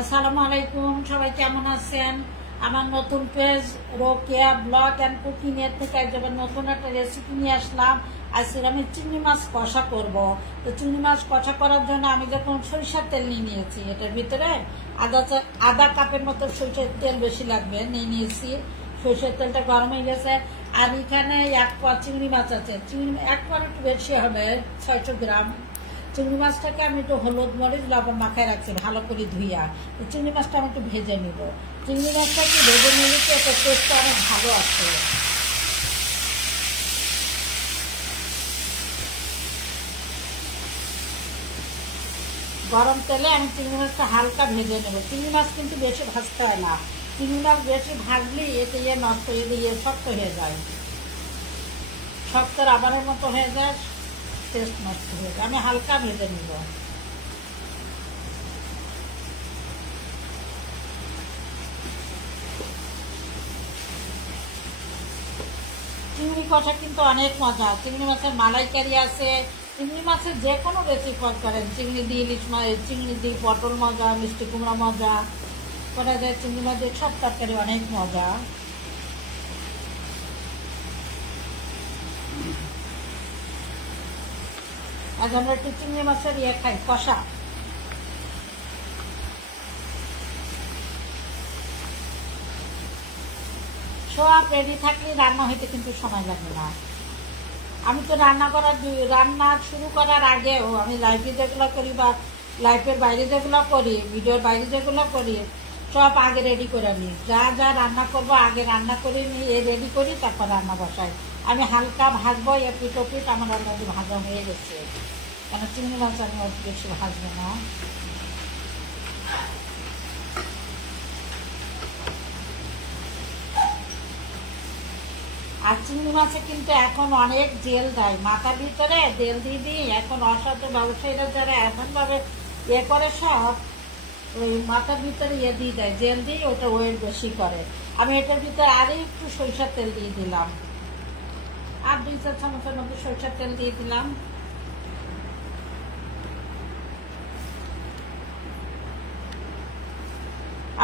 আসসালামু আলাইকুম, সবাই কেমন আছেন? আমার নতুন page Rokeya blog and cooking এর থেকে যাবেন নতুন একটা রেসিপি নিয়ে আসলাম। আজকে আমি চিংড়ি মাছ কষা করব। তো চিংড়ি মাছ কষা করার জন্য আমি যখন সরিষার তেল নিয়ে নিয়েছি, এটার ভিতরে আধা কাপের মতো সরিষার তেল বেশি লাগবে নিয়েছি। সরিষার তেলটা গরম হয়ে গেছে। আর এখানে 1 পোয়া চিংড়ি মাছ আছে। চিংড়ি 1 পোয়া একটু বেশি হবে, 600 গ্রাম। চিংড়ি মাছটাকে আমি একটু হলুদ মরিচ লবণ মাখায় রাখছি ভালো করে ধুইয়া। চিংড়ি মাছটা আমি একটু ভেজে নিব। চিংড়ি মাছটা একটু ভেজে নিলে তো একটা টেস্টটা অনেক ভালো আসে। গরম তেলে আমি চিংড়ি মাছটা হালকা ভেজে নেব। চিংড়ি মাছ কিন্তু বেশি ভাজতে হয় না। চিংড়ি মাছ বেশি ভাজলে এতে নষ্ট হয়ে শক্ত হয়ে যায়, শক্ত রাবারের মতো হয়ে যায়, টেস্ট নষ্ট হয়ে যায়। আমি হালকা ভেজে নিব। চিংড়ি কষা কিন্তু অনেক মজা। চিংড়ি মাছের মালাইকারি আছে, চিংড়ি মাছের যে কোনো রেসিপি করেন। চিংড়ি দিয়ে ইলিশ মাছ, চিংড়ি দিয়ে পটল মজা, মিষ্টি কুমড়া মজা করা যায়। চিংড়ি মাছের সব তরকারি অনেক মজা। আজ আমরা একটু চিংড়ি মাছের খাই, কষা। সব রেডি থাকলে রান্না হইতে কিন্তু সময় লাগে না। আমি তো রান্না শুরু করার আগেও আমি লাইফে যেগুলো করি বা লাইফের বাইরে যেগুলো করি, ভিডিওর বাইরে যেগুলো করি, সব আগে রেডি করে নিই। যা যা রান্না করবো আগে রান্না করে নিই, রেডি করি, তারপর রান্না বসাই। আমি হালকা ভাজবো, এপিট ওপিট আমার অলরেডি ভাজা হয়ে গেছে। কেন চিংড়ি মাছ আমি বেশি ভাজবো না। আর চিংড়ি মাছে কিন্তু এখন অনেক জেল দেয় মাথার ভিতরে, জেল দিয়ে দিই। এখন অসাধু ব্যবসায়ীরা যারা এমন ভাবে করে, সব ওই মাথার ভিতরে দিয়ে দেয়, জেল দিয়ে, ওটা ওয়েট বেশি করে। আমি এটার ভিতরে আরো একটু সরিষার তেল দিয়ে দিলাম, আর 2-4 চামচের মধ্যে সরিষার তেল দিয়ে দিলাম।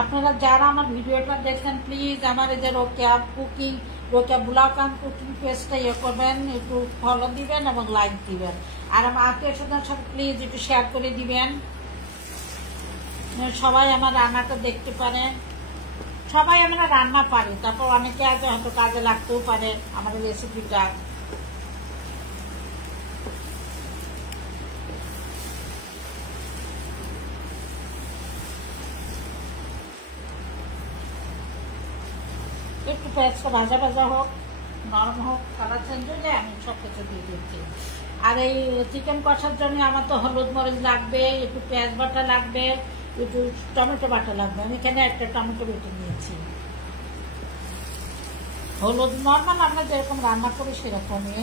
আপনারা যারা আমার ভিডিওটা দেখছেন, প্লিজ আমার এই যে Rokeya cooking, Rokeya blog and cooking পেজটা করবেন, একটু ফলো দিবেন এবং লাইক দিবেন। আর আমার আত্মীয়স্বজনের সাথে প্লিজ একটু শেয়ার করে দিবেন, সবাই আমার রান্নাটা দেখতে পারে। সবাই আমরা রান্না পারি, তারপর অনেকে আগে হয়তো কাজে লাগতেও পারে আমার রেসিপিটা। একটু পেঁয়াজটা ভাজা ভাজা হোক, নরম হোক, কালার চেঞ্জ হলে আমি সব কিছু দিয়ে দিচ্ছি। আর এই চিকেন কষার জন্য আমার তো হলুদ মরিচ লাগবে, একটু পেঁয়াজ বাটা লাগবে, একটু টমেটো বাটা লাগবে। আমি এখানে একটা টমেটো বেটে নিয়েছি। হলুদ নর্মাল আমরা যেরকম রান্না করি সেরকমই।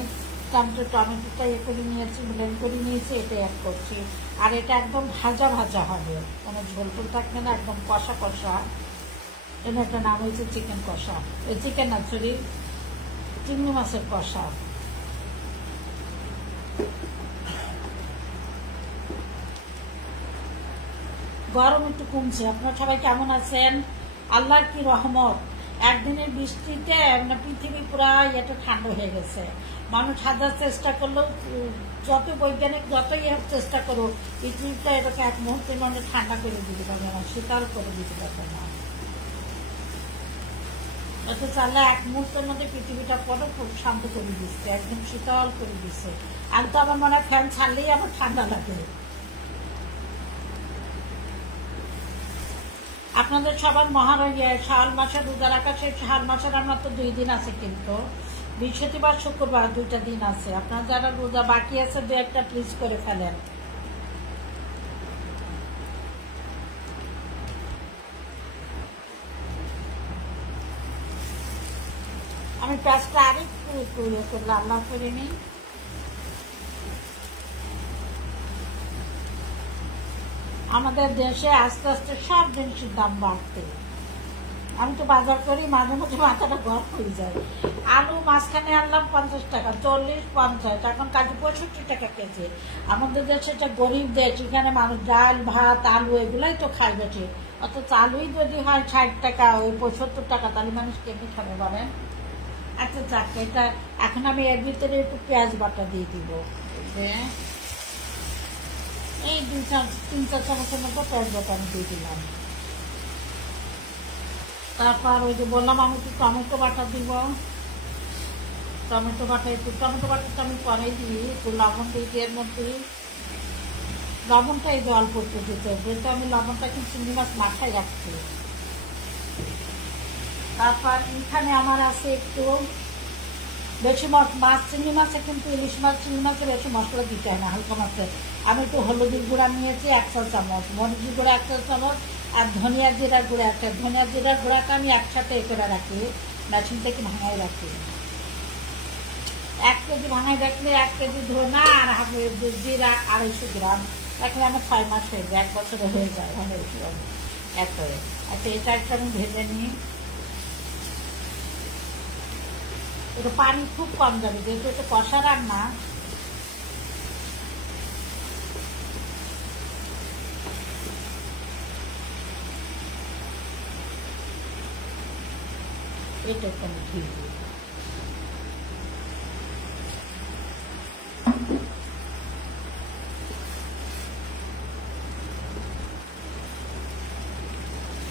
টমেটোটা করে নিয়েছি, ব্লেন্ড করে নিয়েছি, এটা অ্যাড করছি। আর এটা একদম ভাজা ভাজা হবে, কোনো ঝোল টোল থাকবে না, একদম কষা কষা। এর একটা নাম হয়েছে চিকেন কষা, এই চিকেন না, সরি, চিংড়ি মাছের কষা। গরম একটু কমছে। আপনারা সবাই কেমন আছেন? আল্লাহর কি রহমত, একদিনের বৃষ্টিতে পৃথিবী পুরা এটা ঠান্ডা হয়ে গেছে। মানুষ হাজার চেষ্টা করলেও, যত বৈজ্ঞানিক যতই চেষ্টা করো, পৃথিবীটা এটাকে এক মুহূর্তের মধ্যে ঠান্ডা করে দিতে পারবে না, শীতল করে দিতে পারবে না। এত চাইলে এক মুহূর্তের মধ্যে পৃথিবীটা পুরো খুব শান্ত করে দিচ্ছে, একদম শীতল করে দিচ্ছে। আমি তো আমার মনে হয় ফ্যান ছাড়লেই আমার ঠান্ডা লাগে। আপনাদের সবার শাওয়াল মাসের রোজা রাখা, সেই শাওয়াল মাসের আমরা তো 2 দিন আছে, কিন্তু বৃহস্পতিবার শুক্রবার 2টা দিন আছে। আপনার যারা রোজা বাকি আছে 2-1টা প্লিজ করে ফেলেন। আমি পেঁয়াজটা আরেকটু লাল লাল করে নিই। আমাদের দেশে আস্তে আস্তে সব জিনিসের দাম বাড়তে, আমি তো বাজার করি, মাঝে মাঝে মাথাটা গরম হয়ে যায়। আলু মাঝখানে আনলাম 50 টাকা, 40-50, এখন কাজে 65 টাকা কেজি। আমাদের দেশে একটা গরিব দেশ, এখানে মানুষ ডাল ভাত আলু এগুলাই তো খাই বেশি, অথচ আলুই যদি হয় 60 টাকা, ওই 75 টাকা, তাহলে মানুষ কেমনি খাবে বলেন? আচ্ছা যাক, এটা এখন আমি এর ভিতরে একটু পেঁয়াজ বাটা দিয়ে দিব। এই 3-4 চামচের মতো পেঁয়াজ বাটা আমি দিয়ে দিলাম। তারপর ওই যে বললাম আমি একটু টমেটো বাটা দিব। টমেটো বাটাটা আমি পরে দিই, একটু লবণ দিয়ে এর মধ্যে। লবণটা এই যে অল্প একটু দিতে হবে, যেহেতু আমি লবণটা কিন্তু চিংড়ি মাছ মাথায় রাখছি। তারপর এখানে আমার আছে একটু বেশি মাছ, চিংড়ি মাছে কিন্তু ইলিশ মাছ চিংড়ি মাছে বেশি মশলা দিতে হয় না, হালকা মাছে। আমি একটু হলুদের গুঁড়া নিয়েছি 1 চা চামচ, মরিচের গুঁড়া 1 চা চামচ, আর ধনিয়া জিরার গুঁড়া একটা। ধনিয়া জিরার গুঁড়াটা আমি একসাথে করে রাখি, মেশিন থেকে ভাঙাই রাখি। 1 কেজি ভাঙাই রাখলে 1 কেজি ধনা আর জিরা 250 গ্রাম রাখলে আমার 6 মাস হয়ে যায়, 1 বছরে হয়ে যায়। এত। আচ্ছা, এটা একটা আমি ভেজে নিই। এটা পানি খুব কম যাবে, যেহেতু এটা কষা রান্না। এটা একটু আমি ঘি দিই।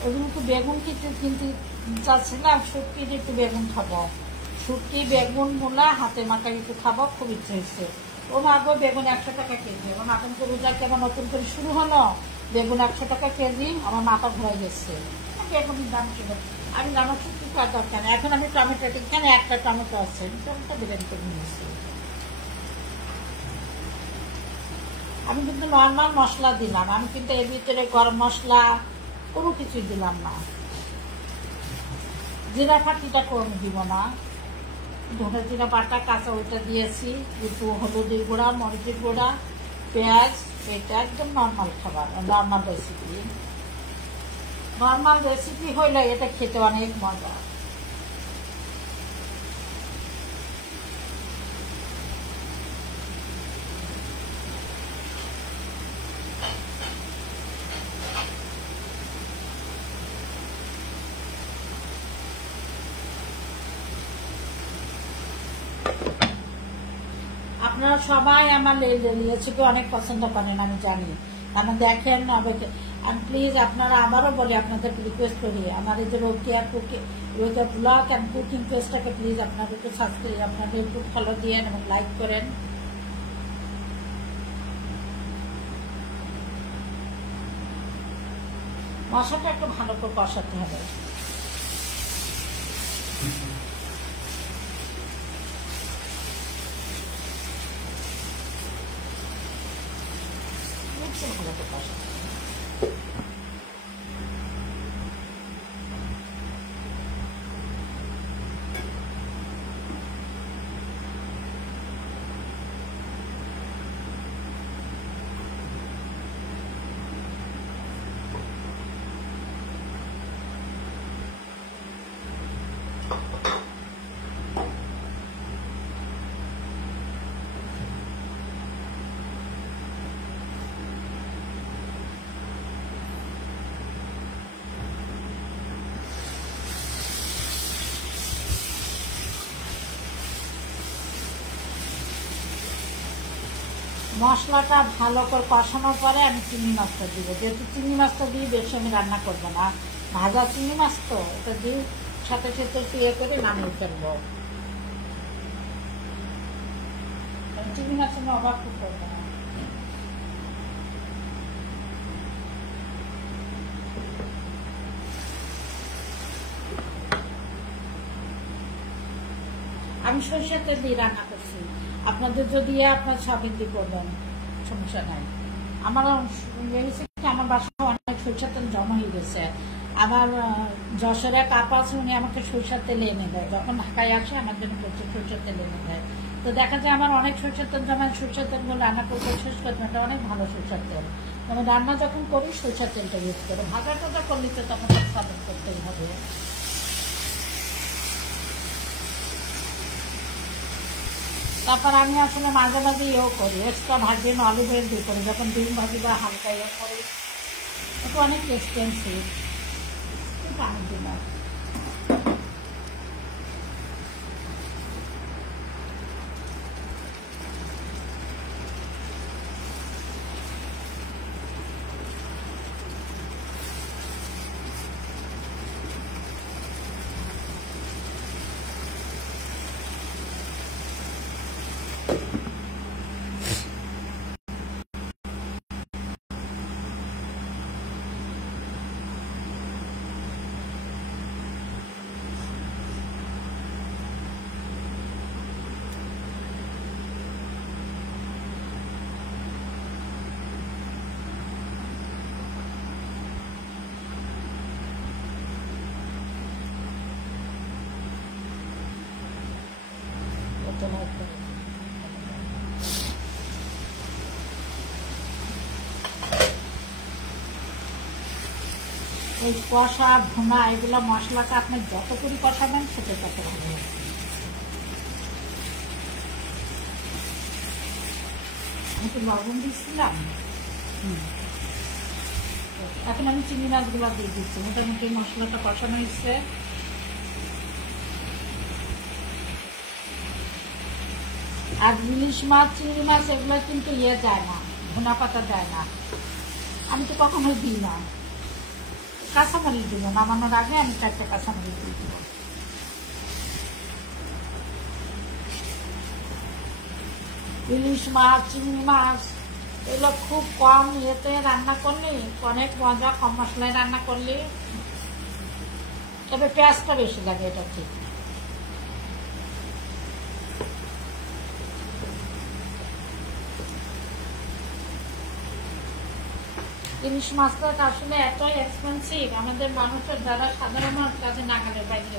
ওগুলো একটু বেগুন কিন্তু চাচ্ছিলাম, শুটকির একটু বেগুন খাবো। শুটকি, বেগুন, মূলা, হাতে মাখা একটু খাবো, খুব ইচ্ছে হচ্ছে। ও মাগো, বেগুন 100 টাকা কেজি। আমার নতুন করে রোজাকে আমার নতুন করে শুরু হলো, বেগুন 100 টাকা কেজি। আমার মাথা ঘুরাই গেছে। বেগুনের দাম ছিল, আমি আমার শুটকি খাওয়ার দরকার নেই। এখন আমি টমেটো, এখানে একটা টমেটো আছে, টমেটো বিরিয়ানি করে নিয়েছি। আমি কিন্তু নর্মাল মশলা দিলাম, আমি কিন্তু এর ভিতরে গরম মশলা কোনো কিছুই দিলাম না। জিরা ফাটিটা করে দিব না। ধনে জিরা বাটা কাঁচা ওইটা দিয়েছি, একটু হলুদের গুঁড়া, মরিচের গুঁড়া, পেঁয়াজ। এটা একদম নর্মাল খাবার, নর্মাল রেসিপি। নর্মাল রেসিপি হইলে এটা খেতে অনেক মজা। আপনারা সবাই আমার রেসিপি অনেক পছন্দ করেন, আমি জানি। কারণ দেখেন, প্লিজ আপনারা আবারও বলে আপনাদের রিকোয়েস্ট করি, আমার এই যে রোকেয়া ব্লগ অ্যান্ড কুকিং পেজটাকে প্লিজ আপনাদের একটু সাবস্ক্রাইব, আপনাদের একটু ফলো দিয়েন এবং লাইক করেন। মশলাটা একটু ভালো করে কষাতে হবে। ভালো করে কষাতে হবে। মশলাটা ভালো করে কষানোর পরে আমি চিংড়ি মাছটা দিব, যেহেতু চিংড়ি মাছটা দিয়ে বেশি আমি রান্না করবো না, ভাজা চিংড়ি মাছ তো, এটা দিয়ে সাথে সাথে একটু ইয়ে করে নামিয়ে ফেলবো। চিংড়ি মাছ আমি অবাক করবো না। আমি সরষের তেল দিয়ে রান্না করছি, আপনাদের যদি আপনার সবই দিয়ে করবেন, সমস্যা নাই। আমার আমার বাসায় অনেক সরষের তেল জমা হয়ে গেছে। আমার যশোর এক আপা আছে, উনি আমাকে সরষের তেল এনে দেয়, যখন ঢাকায় আসে আমার জন্য প্রচুর সরষের তেল এনে দেয়। তো দেখা যায় আমার অনেক সরষের তেল জমা, সরষের তেলগুলো রান্না করতে শেষ করতে, এটা অনেক ভালো সরষের তেল। মানে রান্না যখন করি সরষের তেলটা ইউজ করো, ভাজা টাজা করলে তো তখন সাবধান করতেই হবে। তারপর আমি আসলে মাঝে মাঝে ইয়েও করি, এক্সট্রা ভাজি আলু বের দিয়ে করি, যখন ডিম ভাজি বা হালকা ইয়ে করি এটা অনেক এক্সপেন্সিভ। পানি দিলাম। এই কষা ভুনা এগুলো মশলাটা আপনি যত করে কষাবেন খেতে তত ভালো লাগবে। আমি তো লবণ দিচ্ছিলাম। এখন আমি চিংড়ি মাছগুলো দিয়ে দিচ্ছি। মোটামুটি মশলাটা কষানো হয়েছে। আর ইলিশ মাছ চিংড়ি মাছ এগুলো কিন্তু যায় না, ভুনা পাতা দেয় না। আমি তো কখনোই দিই না। কাঁচামরিচ দিব, নামানোর আগে আমি 4টা কাঁচামরিচ দিয়ে দিব। ইলিশ মাছ চিংড়ি মাছ এগুলো খুব কম ইয়েতে রান্না করলে অনেক মজা, কম মশলায় রান্না করলে। তবে পেঁয়াজটা বেশি লাগে, এটা ঠিক। ইলিশ মাছটা আসলে এত এক্সপেন্সিভ আমাদের মানুষের যারা সাধারণ মানুষ কাছে নাগালের বাইরে।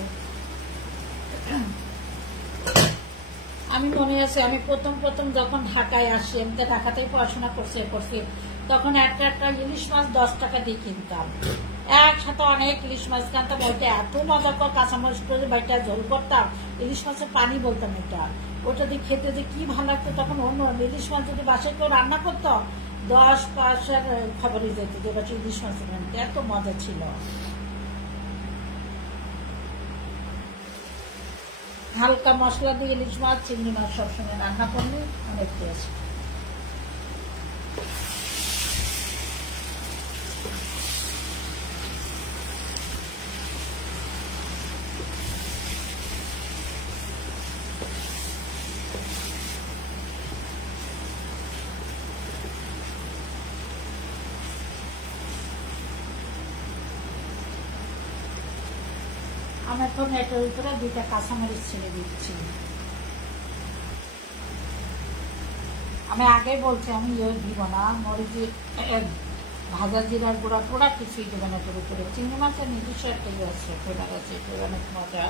আমি মনে আছে আমি প্রথম যখন ঢাকায় আসি, আমি তো ঢাকাতেই পড়াশোনা করছি, তখন একটা ইলিশ মাছ 10 টাকা দিয়ে কিনতাম। একসাথে অনেক ইলিশ মাছ কিনতাম। ওইটা এত মজা করে কাঁচামরিচ করে বাড়িটা ঝোল করতাম। ইলিশ মাছের পানি বলতাম এটা। ওটা দিয়ে খেতে যে কি ভালো লাগতো। তখন অন্য ইলিশ মাছ যদি বাসায় কেউ রান্না করতো 10 পাশের খবরই যেত যে বাচ্চা ইলিশ মাছের রান্না, এত মজা ছিল। হালকা মশলা দিয়ে ইলিশ মাছ চিংড়ি মাছ সবসময় রান্না করলে অনেক টেস্ট। আমি এখন এটার উপরে 2টা কাঁচামরিচ ছেড়ে দিচ্ছি। আমি আগে বলছি আমি দিব না, মরিচ ভাজা জিরার গুঁড়া টোড়া কিছুই দেবেন এটার উপরে। চিংড়ি মাছের নিজস্ব একটা ইয়ে আছে, ফ্লেভার আছে, এটা অনেক মজা।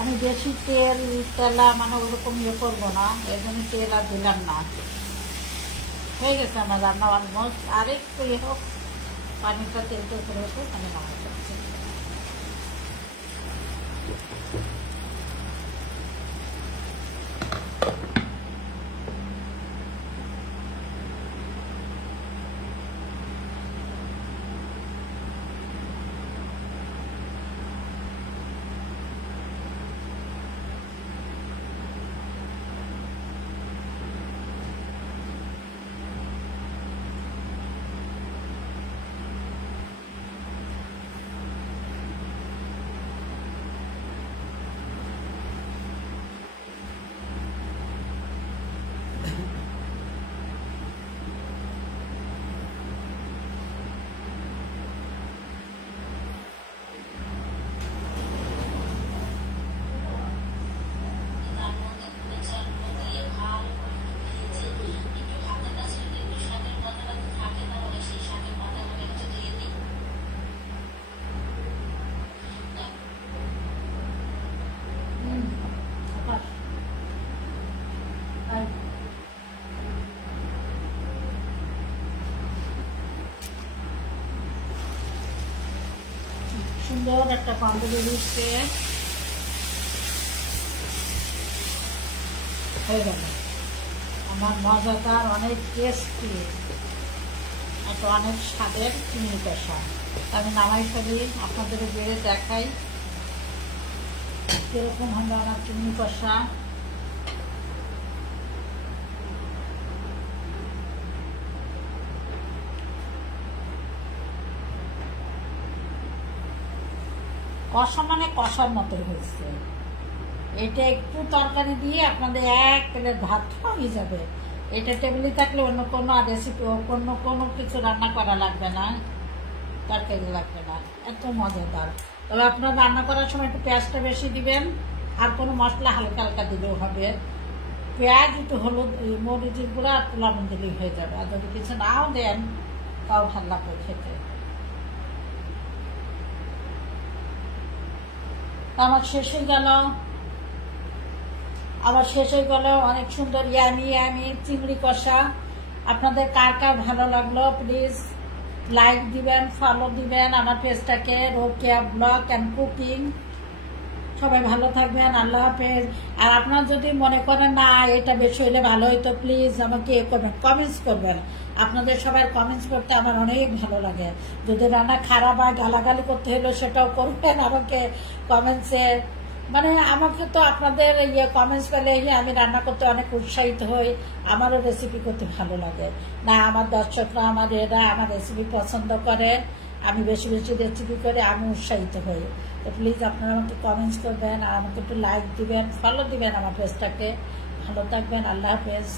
আমি বেশি তেলা মানে ওরকম ইয়ে করবো না, এই জন্য তেল আর দিলাম না। হয়ে গেছে আমার রান্না অলমোস্ট। আরেকটু ইয়ে হোক, পানিটা তেলটা উপরে হোক, আমি নামাই করছি। সুন্দর একটা তন্দুরি রুটি হয়ে গেল আমার মজাদার অনেক টেস্টি একটা অনেক স্বাদের চিংড়ি কষা। আমি নামাই ফেলি, আপনাদেরও বেড়ে দেখাই কিরকম হবে আমার চিংড়ি কষা। কষা মানে কষার মতো হয়েছে। এটা একটু তরকারি দিয়ে আপনাদের এক প্লেট ভাত হয়ে যাবে। এটা টেবিলে থাকলে অন্য কোনো রেসিপি অন্য কোনো কিছু রান্না করা লাগবে না, তরকারি লাগবে না, এত মজাদার। তবে আপনার রান্না করার সময় একটু পেঁয়াজটা বেশি দিবেন, আর কোনো মশলা হালকা হালকা দিলেও হবে। পেঁয়াজ একটু হলুদ মরিচের গুঁড়া আর লবণ দিলেই হয়ে যাবে। আর যদি কিছু নাও দেন তাও ভালো লাগবে খেতে। আমার শেষ হয়ে গেল, আবার শেষ হয়ে গেল অনেক সুন্দর ইয়ামি ইয়ামি চিংড়ি কষা। আপনাদের কার কার ভালো লাগলো প্লিজ লাইক দিবেন, ফলো দিবেন আমার পেজটাকে, রোকেয়া ব্লগ অ্যান্ড কুকিং। সবাই ভালো থাকবেন, আল্লাহ হাফেজ। আর আপনার যদি মনে করেন না এটা বেশি হইলে ভালো হইতো, প্লিজ আমাকে করবেন, কমেন্টস করবেন। আপনাদের সবাই কমেন্টস করতে আমার অনেক ভালো লাগে। যদি রান্না খারাপ হয় গালাগালি করতে হইলো সেটাও করবেন আমাকে কমেন্টসে। মানে আমাকে তো আপনাদের কমেন্টস পেলে আমি রান্না করতে অনেক উৎসাহিত হই, আমারও রেসিপি করতে ভালো লাগে। না আমার দর্শকরা আমার রেসিপি পছন্দ করে, আমি বেশি বেশি রেসিপি করে আমি উৎসাহিত হই। তো প্লিজ আপনারা আমাকে কমেন্টস করবেন আর আমাকে একটু লাইক দিবেন, ফলো দিবেন আমার পেজটাকে। ভালো থাকবেন, আল্লাহ হাফেজ।